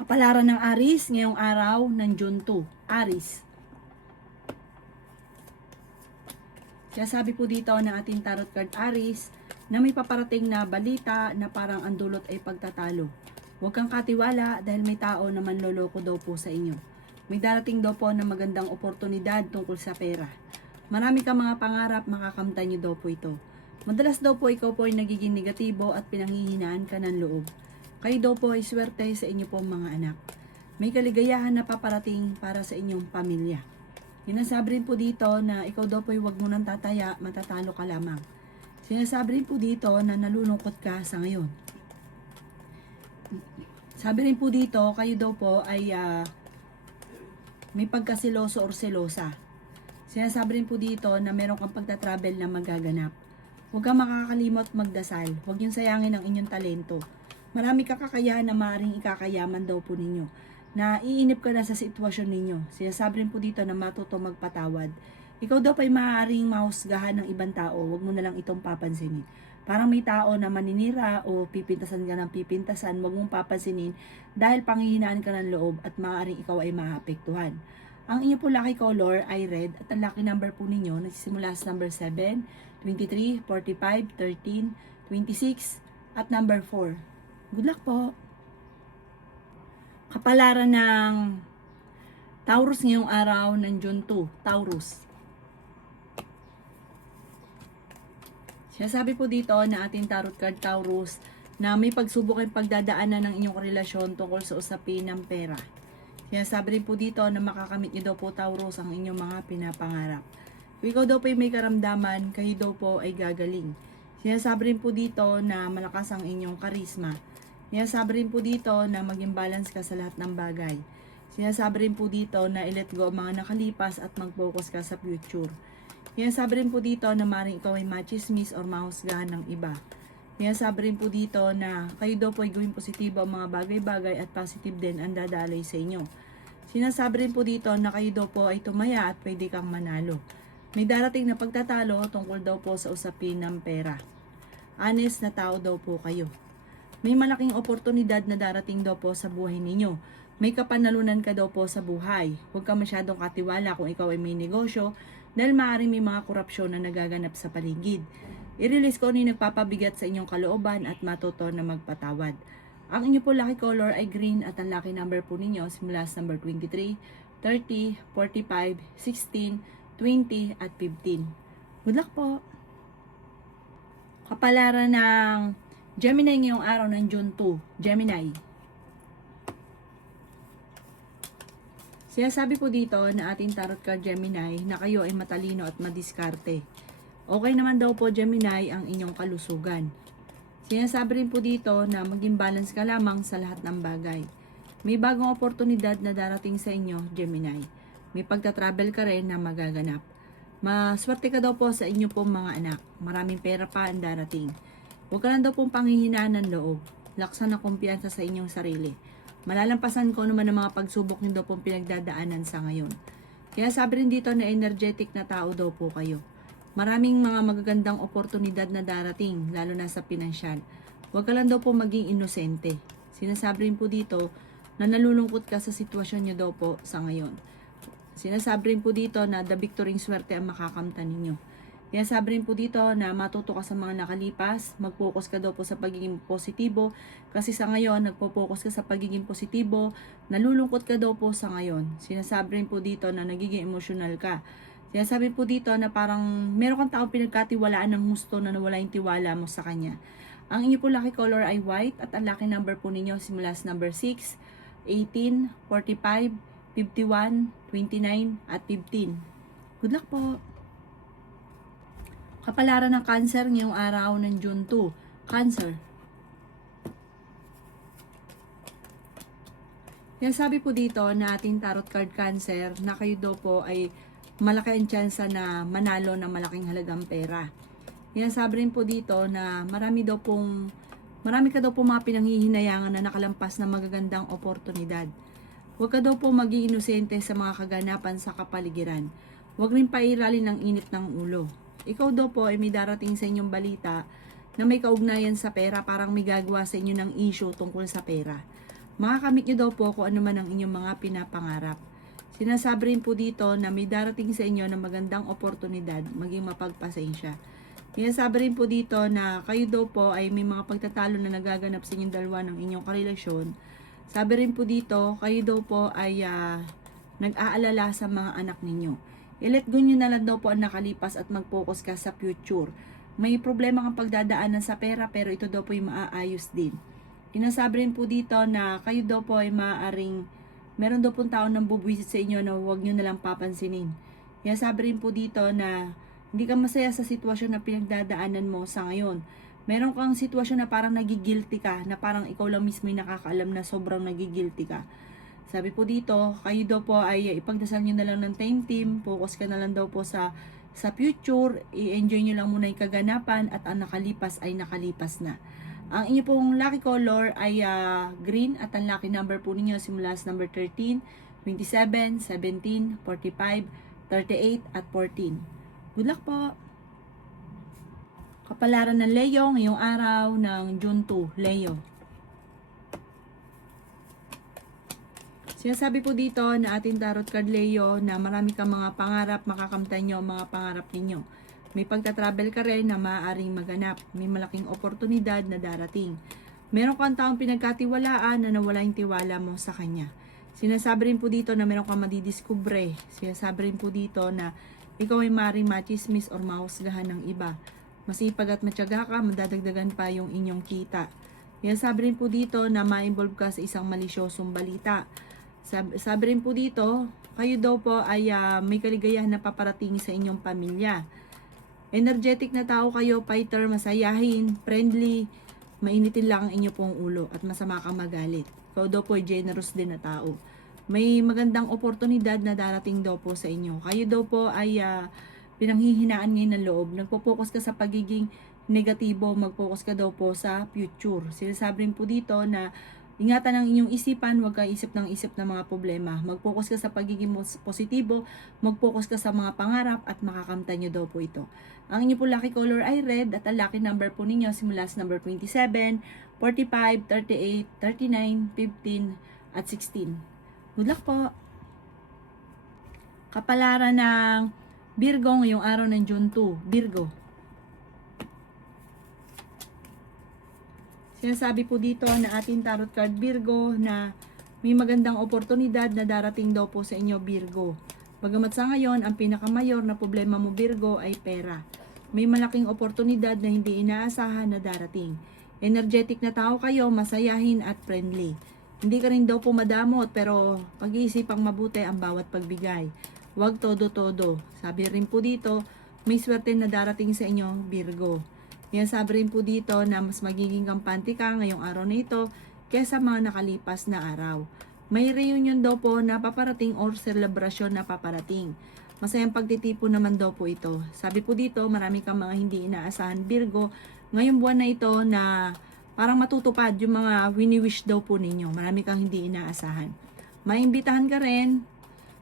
Kapalaran ng Aris ngayong araw ng June 2. Aris. Kaya sabi po dito ng ating tarot card Aris na may paparating na balita na parang ang dulot ay pagtatalo. Huwag kang katiwala dahil may tao na manloloko daw po sa inyo. May darating daw po na magandang oportunidad tungkol sa pera. Marami kang mga pangarap, makakamtan nyo daw po ito. Madalas daw po ikaw po ay nagiging negatibo at pinanghihinaan ka ng loob. Kayo daw po ay swerte sa inyo pong mga anak. May kaligayahan na paparating para sa inyong pamilya. Sinasabi rin po dito na ikaw daw po ay huwag mo nang tataya, matatalo ka lamang. Sinasabi rin po dito na nalulungkot ka sa ngayon. Sabi rin po dito, kayo daw po ay may pagkasiloso or selosa. Sinasabi rin po dito na meron kang pagta-travel na magaganap. Huwag kang makakalimot magdasal. Huwag yung sayangin ang inyong talento. Marami kakakayahan na maaaring ikakayaman daw po ninyo. Na iinip ka na sa sitwasyon ninyo. Sinasabi rin po dito na matuto magpatawad. Ikaw daw pa ay maaaring mahusgahan ng ibang tao. Huwag mo na lang itong papansinin. Parang may tao na maninira o pipintasan ka ng pipintasan, huwag mong papansinin dahil panghihinaan ka ng loob at maaaring ikaw ay maapektuhan. Ang inyo po lucky color ay red at ang lucky number po ninyo nagsisimula sa number 7, 23, 45, 13, 26 at number 4. Good luck po! Kapalaran ng Taurus ngayong araw ng June 2. Taurus. Sinasabi po dito na ating tarot card Taurus na may pagsubok ang pagdadaanan ng inyong relasyon tungkol sa usapin ng pera. Sinasabi rin po dito na makakamit niyo daw po Taurus ang inyong mga pinapangarap. Kung ikaw daw po ay may karamdaman, kayo daw po ay gagaling. Sinasabi rin po dito na malakas ang inyong karisma. Sinasabi rin po dito na maging balance ka sa lahat ng bagay. Sinasabi rin po dito na i-let go ang mga nakalipas at mag-focus ka sa future. Sinasabi rin po dito na maaaring ikaw ay machismis or mahusgahan ng iba. Sinasabi rin po dito na kayo daw po ay gawing positibo ang mga bagay-bagay at positive din ang dadaloy sa inyo. Sinasabi rin po dito na kayo daw po ay tumaya at pwede kang manalo. May darating na pagtatalo tungkol daw po sa usapin ng pera. Honest na tao daw po kayo. May malaking oportunidad na darating daw po sa buhay ninyo. May kapanalunan ka daw po sa buhay. Huwag ka masyadong katiwala kung ikaw ay may negosyo dahil maaaring may mga korupsyon na nagaganap sa paligid. I-release ko ano yung nagpapabigat sa inyong kalooban at matuto na magpatawad. Ang inyo po lucky color ay green at ang lucky number po ninyo simula sa number 23, 30, 45, 16, 20 at 15. Good luck po! Kapalaran ng Gemini ngayong araw ng June 2. Gemini. Sinasabi po dito na ating tarot card Gemini na kayo ay matalino at madiskarte. Okay naman daw po Gemini ang inyong kalusugan. Sinasabi rin po dito na maging balance ka lamang sa lahat ng bagay. May bagong oportunidad na darating sa inyo Gemini. May pagta-travel ka rin na magaganap. Maswerte ka daw po sa inyo pong mga anak. Maraming pera pa ang darating. Huwag ka lang daw pong panghihinaan ng loob. Laksan na kumpiyansa sa inyong sarili. Malalampasan ko naman ang mga pagsubok niyo daw pong pinagdadaanan sa ngayon. Kaya sabi rin dito na energetic na tao daw po kayo. Maraming mga magagandang oportunidad na darating, lalo na sa pinansyal. Huwag ka lang daw po maging inosente. Sinasabi rin po dito na nalulungkot ka sa sitwasyon niyo daw po sa ngayon. Sinasabi rin po dito na the victory swerte ang makakamtan ninyo. Kaya sabi rin po dito na matuto ka sa mga nakalipas, mag-focus ka daw po sa pagiging positibo, kasi sa ngayon, nagpo-focus ka sa pagiging positibo, nalulungkot ka daw po sa ngayon. Sinasabi rin po dito na nagiging emotional ka. Sinasabi po dito na parang meron kang tao pinagkatiwalaan ng gusto na nawala yung tiwala mo sa kanya. Ang inyo po lucky color ay white at ang lucky number po ninyo simula sa number 6, 18, 45, 51, 29 at 15. Good luck po! Kapalaran ng Cancer ngayong araw ng June 2. Cancer. Yan sabi po dito na ating tarot card Cancer na kayo daw po ay malaki ang tsansa na manalo ng malaking halagang pera. Yan sabi rin po dito na marami ka daw po mga pinanghihinayangan na nakalampas na magagandang oportunidad. Huwag ka daw po maging inosente sa mga kaganapan sa kapaligiran. Huwag rin pairalin ng init ng ulo. Ikaw daw po ay may darating sa inyong balita na may kaugnayan sa pera, parang may gagawa sa inyo ng issue tungkol sa pera. Makakamit nyo daw po kung ano man ang inyong mga pinapangarap. Sinasabi rin po dito na may darating sa inyo na magandang oportunidad, maging mapagpasensya. Sinasabi rin po dito na kayo daw po ay may mga pagtatalo na nagaganap sa inyong dalawa ng inyong karelasyon. Sabi rin po dito, kayo daw po ay nag-aalala sa mga anak ninyo. I-let go nyo na lang daw po ang nakalipas at mag-focus ka sa future. May problema kang pagdadaanan sa pera pero ito daw po yung maaayos din. Sinasabi rin po dito na kayo daw po ay maaaring meron daw pong tao nang bubwisit sa inyo na huwag nyo nalang papansinin. Sinasabi rin po dito na hindi ka masaya sa sitwasyon na pinagdadaanan mo sa ngayon. Meron kang sitwasyon na parang nagigilty ka, na parang ikaw lang mismo yung nakakaalam na sobrang nagigilty ka. Sabi po dito, kayo daw po ay ipagdasal nyo na lang ng time team, focus ka na lang daw po sa future, i-enjoy nyo lang muna yung kaganapan at ang nakalipas ay nakalipas na. Ang inyo pong lucky color ay green at ang lucky number po ninyo simula sa number 13, 27, 17, 45, 38 at 14. Good luck po! Kapalaran ng Leo ngayong araw ng June 2, Leo. Sinasabi po dito na ating tarot card Leo na marami kang mga pangarap, makakamtan nyo ang mga pangarap ninyo. May pagta-travel ka rin na maaaring maganap. May malaking oportunidad na darating. Meron kang taong pinagkatiwalaan na nawala yung tiwala mo sa kanya. Sinasabi rin po dito na meron kang madidiskubre. Sinasabi rin po dito na ikaw ay maaaring machismis or mahusgahan ng iba. Masipag at matyaga ka, madadagdagan pa yung inyong kita. Sinasabi rin po dito na ma-involve ka sa isang malisyosong balita. Sabi rin po dito, kayo daw po ay may kaligayahan na paparating sa inyong pamilya. Energetic na tao kayo, fighter, masayahin, friendly, mainitin lang ang inyo pong ulo at masama kang magalit. Ikaw daw po ay generous din na tao. May magandang oportunidad na darating daw po sa inyo. Kayo daw po ay pinanghihinaan ngayon ng loob. Nagpo-focus ka sa pagiging negatibo, mag-focus ka daw po sa future. Sinasabi rin po dito na ingatan ang inyong isipan, huwag ka isip ng mga problema. Mag-focus ka sa pagiging positibo, mag-focus ka sa mga pangarap at makakamtan nyo daw po ito. Ang inyo po lucky color ay red at ang lucky number po ninyo simula sa number 27, 45, 38, 39, 15 at 16. Good luck po! Kapalaran ng Virgo ngayong araw ng June 2, Virgo. Sinasabi po dito na ating tarot card Virgo na may magandang oportunidad na darating daw po sa inyo Virgo. Bagamat sa ngayon, ang pinakamayor na problema mo Virgo ay pera. May malaking oportunidad na hindi inaasahan na darating. Energetic na tao kayo, masayahin at friendly. Hindi ka rin daw po madamot pero pag-iisipang mabuti ang bawat pagbigay. Huwag todo-todo. Sabi rin po dito, may swerte na darating sa inyo Virgo. Sabi rin po dito na mas magiging kampante ka ngayong araw na ito kaysa mga nakalipas na araw. May reunion daw po na paparating or selebrasyon na paparating. Masayang pagtitipon naman daw po ito. Sabi po dito, marami kang mga hindi inaasahan Virgo ngayong buwan na ito na parang matutupad yung mga wini-wish daw po ninyo. Marami kang hindi inaasahan. Maimbitahan ka rin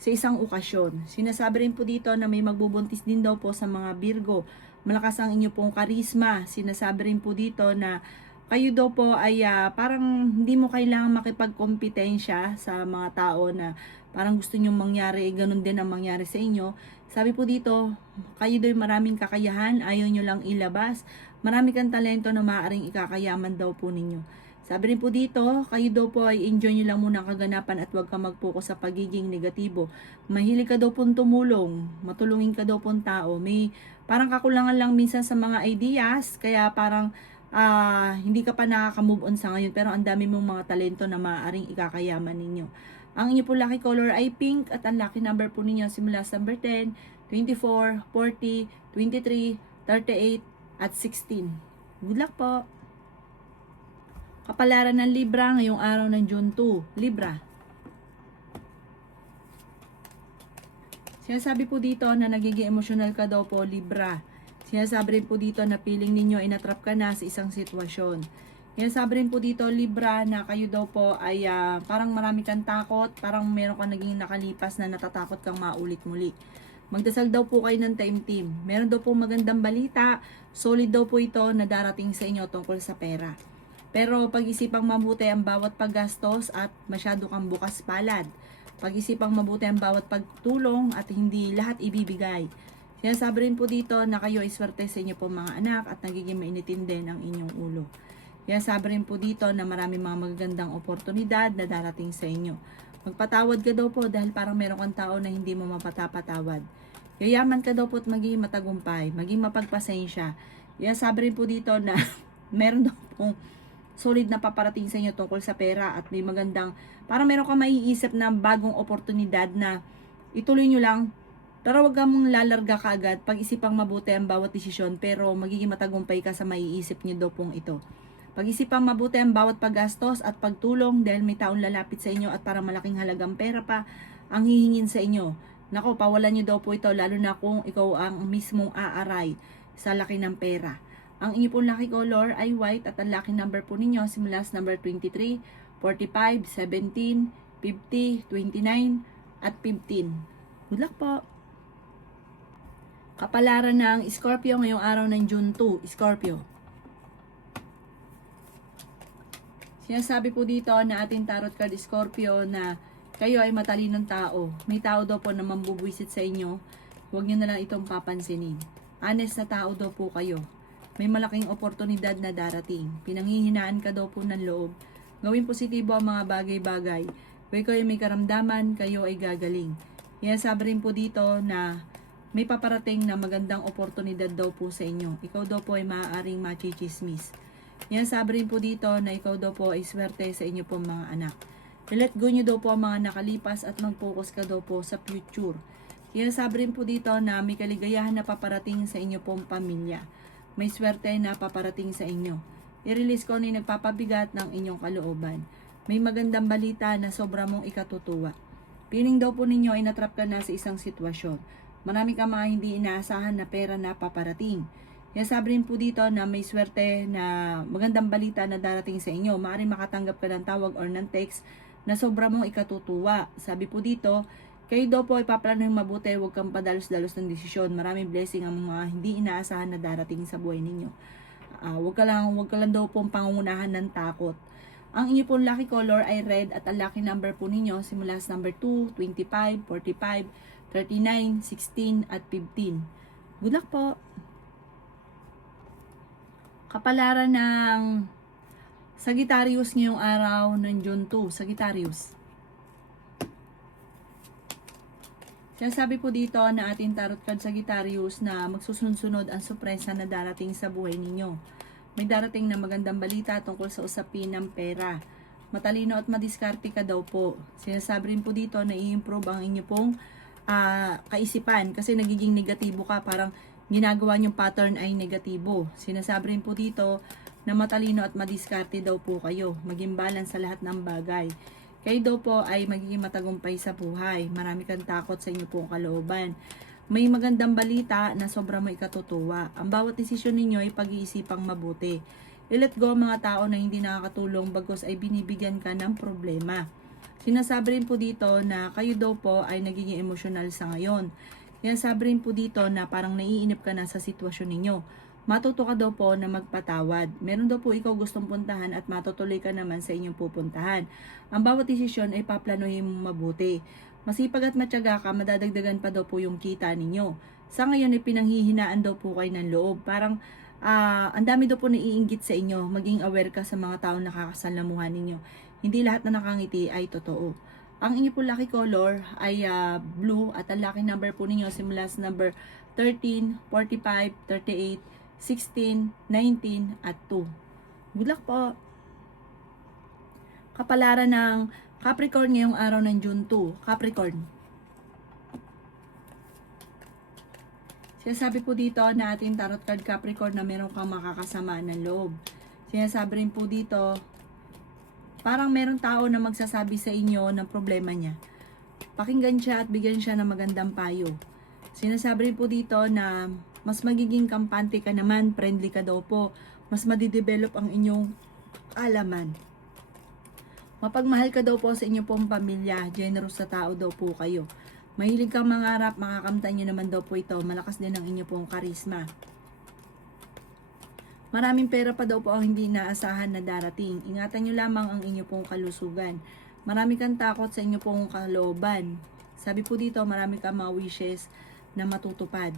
sa isang okasyon. Sinasabi rin po dito na may magbubuntis din daw po sa mga Virgo. Malakas ang inyo pong karisma. Sinasabi rin po dito na kayo daw po ay parang hindi mo kailangan makipagkompetensya sa mga tao na parang gusto nyong mangyari, ganun din ang mangyari sa inyo. Sabi po dito, kayo daw maraming kakayahan, ayaw nyo lang ilabas. Marami kang talento na maaaring ikakayaman daw po ninyo. Sabi rin po dito, kayo daw po ay enjoy nyo lang muna ang kaganapan at huwag ka mag-focus sa pagiging negatibo. Mahilig ka daw pong tumulong, matulungin ka daw pong tao. May parang kakulangan lang minsan sa mga ideas, kaya parang hindi ka pa nakaka-move on sa ngayon. Pero ang dami mong mga talento na maaaring ikakayaman ninyo. Ang inyo po lucky color ay pink at ang lucky number po ninyo simula sa number 10, 24, 40, 23, 38 at 16. Good luck po! Kapalaran ng Libra ngayong araw ng June 2, Libra. Sinasabi po dito na nagiging emosyonal ka daw po, Libra. Sinasabi rin po dito na feeling ninyo ay natrap ka na sa isang sitwasyon. Sinasabi rin po dito, Libra, na kayo daw po ay parang marami kang takot, parang meron kang naging nakalipas na natatakot kang maulit muli. Magdasal daw po kayo ng time team. Meron daw po magandang balita, solid daw po ito na darating sa inyo tungkol sa pera. Pero pag-isipang mabuti ang bawat paggastos at masyado kang bukas palad. Pag-isipang mabuti ang bawat pagtulong at hindi lahat ibibigay. Sinasabi rin po dito na kayo ay swerte sa inyo po mga anak at nagiging mainitin din ang inyong ulo. Sinasabi rin po dito na marami mga magagandang oportunidad na darating sa inyo. Magpatawad ka daw po dahil parang meron kang tao na hindi mo mapatapatawad. Yayaman ka daw po at maging matagumpay, maging mapagpasensya. Sinasabi rin po dito na meron daw pong solid na paparating sa inyo tungkol sa pera at may magandang, parang meron kang maiisip na bagong oportunidad na ituloy nyo lang. Pero wag ka mong lalarga ka agad, pag-isipang mabuti ang bawat desisyon pero magiging matagumpay ka sa maiisip nyo daw pong ito. Pag-isipang mabuti ang bawat paggastos at pagtulong dahil may taong lalapit sa inyo at parang malaking halagang pera pa ang hihingin sa inyo. Nako, pawalan nyo daw po ito lalo na kung ikaw ang mismong aaray sa laki ng pera. Ang inyo pong lucky color ay white at ang lucky number po ninyo simula sa number 23, 45, 17, 50, 29 at 15. Good luck po! Kapalaran ng Scorpio ngayong araw ng June 2, Scorpio. Sinasabi po dito na ating tarot card Scorpio na kayo ay matalinong tao. May tao daw po na mambubuisit sa inyo. Huwag nyo na lang itong papansinin. Honest na tao daw po kayo. May malaking oportunidad na darating. Pinanghihinaan ka daw po ng loob. Gawin positibo ang mga bagay-bagay. Kung kayo may karamdaman, kayo ay gagaling. Sinasabi rin po dito na may paparating na magandang oportunidad daw po sa inyo. Ikaw daw po ay maaaring machichismis. Sabi rin po dito na ikaw daw po ay swerte sa inyo pong mga anak. I-let go nyo daw po ang mga nakalipas at mag-focus ka daw po sa future. Sabi rin po dito na may kaligayahan na paparating sa inyo pong pamilya. May swerte na paparating sa inyo. I-release ko na nagpapabigat ng inyong kalooban. May magandang balita na sobra mong ikatutuwa. Piling daw po ninyo ay natrap ka na sa isang sitwasyon. Marami ka mga hindi inaasahan na pera na paparating. Sabi rin po dito na may swerte na magandang balita na darating sa inyo. Maaaring makatanggap ka ng tawag or ng text na sobra mong ikatutuwa. Sabi po dito, kayo daw po ay paplano yung mabuti, huwag kang padalos-dalos ng desisyon. Maraming blessing ang mga hindi inaasahan na darating sa buhay ninyo. Huwag ka lang daw pong pangungunahan ng takot. Ang inyo pong lucky color ay red at ang lucky number po ninyo simula sa number 2, 25, 45, 39, 16 at 15. Good luck po! Kapalaran ng Sagittarius ngayong araw ng June 2, Sagittarius. Sinasabi po dito na ating tarot card Sagittarius na magsusunod ang sorpresa na darating sa buhay ninyo. May darating na magandang balita tungkol sa usapin ng pera. Matalino at madiskarte ka daw po. Sinasabi rin po dito na i-improve ang inyo pong kaisipan kasi nagiging negatibo ka, parang ginagawa niyong pattern ay negatibo. Sinasabi rin po dito na matalino at madiskarte daw po kayo. Maging balance sa lahat ng bagay. Kayo daw po ay magiging matagumpay sa buhay. Marami kang takot sa inyo pong kalooban. May magandang balita na sobra mo ikatutuwa. Ang bawat desisyon ninyo ay pag-iisipang mabuti. I-let go mga tao na hindi nakakatulong bagos ay binibigyan ka ng problema. Sinasabi rin po dito na kayo daw po ay nagiging emosyonal sa ngayon. Sinasabi rin po dito na parang naiinip ka na sa sitwasyon ninyo. Matuto ka daw po na magpatawad. Meron daw po ikaw gustong puntahan at matutuloy ka naman sa inyong pupuntahan. Ang bawat desisyon ay paplanuhin mo mabuti. Masipag at matyaga ka, madadagdagan pa daw po yung kita ninyo. Sa ngayon ay pinanghihinaan daw po kayo ng loob. Parang ang dami daw po naiinggit sa inyo. Maging aware ka sa mga taong nakakasalamuhan ninyo. Hindi lahat na nakangiti ay totoo. Ang inyo po lucky color ay blue at ang lucky number po ninyo simula sa number 13, 45, 38, 16, 19 at 2. Good luck po! Kapalaran ng Capricorn ngayong araw ng June 2. Capricorn. Sinasabi po dito na ating tarot card Capricorn na meron kang makakasama ng loob. Sinasabi rin po dito, parang meron tao na magsasabi sa inyo ng problema niya. Pakinggan siya at bigyan siya ng magandang payo. Sinasabi rin po dito na mas magiging kampante ka naman, friendly ka daw po. Mas madidevelop ang inyong alaman. Mapagmahal ka daw po sa inyong pong pamilya. Generous sa tao daw po kayo. Mahilig kang mangarap, makakamtan nyo naman daw po ito. Malakas din ang inyong pong karisma. Maraming pera pa daw po ang hindi inaasahan na darating. Ingatan nyo lamang ang inyo pong kalusugan. Marami kang takot sa inyo pong kalooban. Sabi po dito, marami kang mga wishes na matutupad.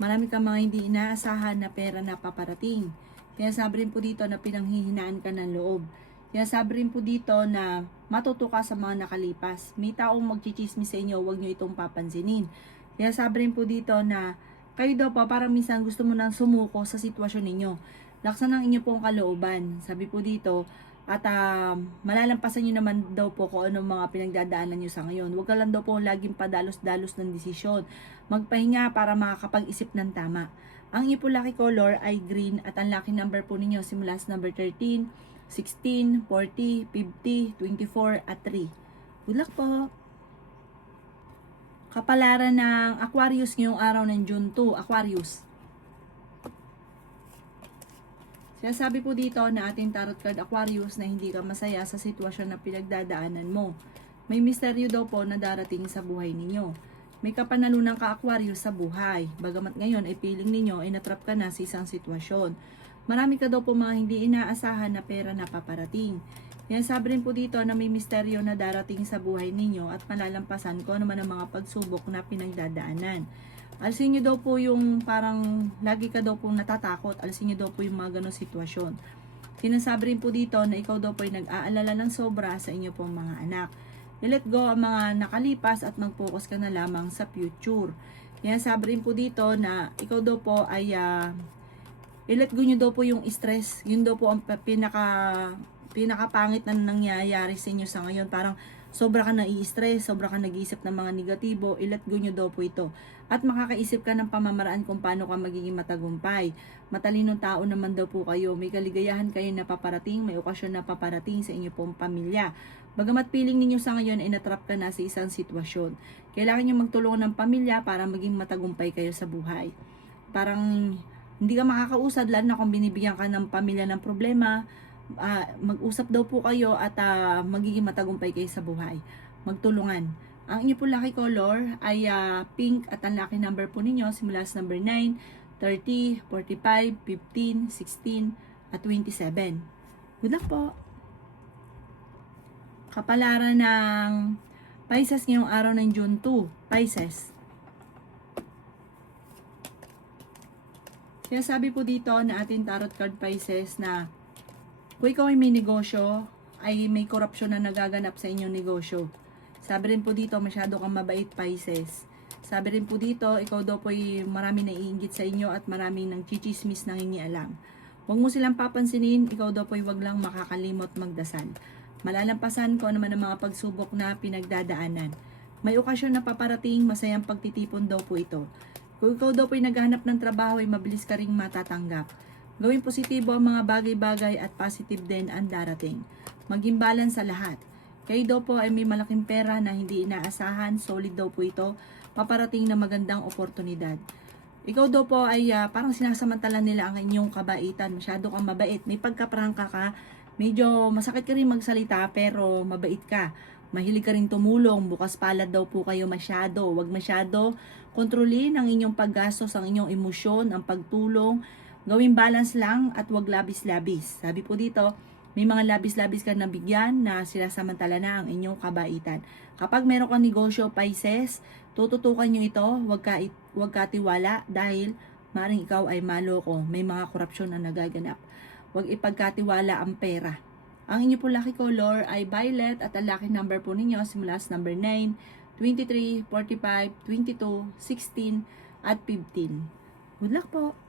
Marami kang mga hindi inaasahan na pera na paparating. Kaya sabi rin po dito na pinanghihinaan ka ng loob. Kaya sabi rin po dito na matuto ka sa mga nakalipas. May taong magchichismis sa inyo, huwag nyo itong papansinin. Kaya sabi rin po dito na kayo daw po, parang minsan gusto mo nang sumuko sa sitwasyon ninyo. Laksan ang inyo pong kalooban. Sabi po dito, at malalampasan nyo naman daw po kung anong mga pinagdadaanan nyo sa ngayon. Huwag ka lang daw po laging padalos-dalos ng desisyon. Magpahinga para makakapag-isip ng tama. Ang inyo po lucky color ay green at ang lucky number po ninyo simula sa number 13, 16, 40, 50, 24 at 3. Good luck po! Kapalaran ng Aquarius ngayong araw ng June 2, Aquarius. Sinasabi po dito na ating tarot card Aquarius na hindi ka masaya sa sitwasyon na pinagdadaanan mo. May misteryo daw po na darating sa buhay ninyo. May kapanalunan ka Aquarius sa buhay. Bagamat ngayon ay feeling ninyo ay natrap ka na sa isang sitwasyon. Marami ka daw po mga hindi inaasahan na pera na paparating. Yan sabi rin po dito na may misteryo na darating sa buhay ninyo at malalampasan ko naman ang mga pagsubok na pinagdadaanan. Alisin nyo daw po yung parang lagi ka daw po natatakot. Alisin nyo daw po yung mga ganong sitwasyon. Sinasabi rin po dito na ikaw daw po ay nag-aalala ng sobra sa inyo pong mga anak. I-let go ang mga nakalipas at mag-focus ka na lamang sa future. Yan sabi rin po dito na ikaw daw po ay i-let go nyo daw po yung stress. Yun daw po ang pinakapangit na nangyayari sa inyo sa ngayon. Parang sobra ka nai-stress, sobra ka nag-iisip ng mga negatibo, i-let go nyo daw po ito. At makakaisip ka ng pamamaraan kung paano ka magiging matagumpay. Matalinong tao naman daw po kayo. May kaligayahan kayo na paparating, may okasyon na paparating sa inyo pong pamilya. Bagamat piling ninyo sa ngayon ay natrap ka na sa isang sitwasyon. Kailangan nyo magtulungan ng pamilya para maging matagumpay kayo sa buhay. Parang hindi ka makakausad lalo na kung binibigyan ka ng pamilya ng problema. Mag-usap daw po kayo at magiging matagumpay kayo sa buhay. Magtulungan. Ang inyo po lucky color ay pink at ang lucky number po ninyo simula sa number 9, 30, 45, 15, 16 at 27. Good luck po! Kapalaran ng Pisces ngayong araw ng June 2. Pisces. Kaya sabi po dito na ating tarot card Pisces na kung ikaw ay may negosyo, ay may korupsyon na nagaganap sa inyong negosyo. Sabi rin po dito, masyado kang mabait Pisces. Sabi rin po dito, ikaw daw po ay marami naiinggit sa inyo at marami nang chichismis nangingialam. Huwag mo silang papansinin, ikaw daw po ay wag lang makakalimot magdasal. Malalampasan ko naman ang mga pagsubok na pinagdadaanan. May okasyon na paparating, masayang pagtitipon daw po ito. Kung ikaw daw po ay naghahanap ng trabaho, ay mabilis ka ring matatanggap. Gawing positibo ang mga bagay-bagay at positive din ang darating. Maging balance sa lahat. Kayo daw po ay may malaking pera na hindi inaasahan, solid daw po ito, paparating na magandang oportunidad. Ikaw daw po ay parang sinasamantala nila ang inyong kabaitan, masyado kang mabait, may pagkaprangka ka, medyo masakit ka rin magsalita pero mabait ka. Mahilig ka rin tumulong, bukas palad daw po kayo masyado, wag masyado kontrolin ang inyong paggastos, ang inyong emosyon, ang pagtulong, gawing balance lang at wag labis-labis. Sabi po dito, may mga labis-labis ka nabigyan na sinasamantala na ang inyong kabaitan. Kapag meron kang negosyo, Pisces, tututukan nyo ito, wag ka tiwala dahil maring ikaw ay maloko. May mga korupsyon na nagaganap. Huwag ipagkatiwala ang pera. Ang inyo po lucky color ay violet at ang lucky number po ninyo simula sa number 9, 23, 45, 22, 16 at 15. Good luck po!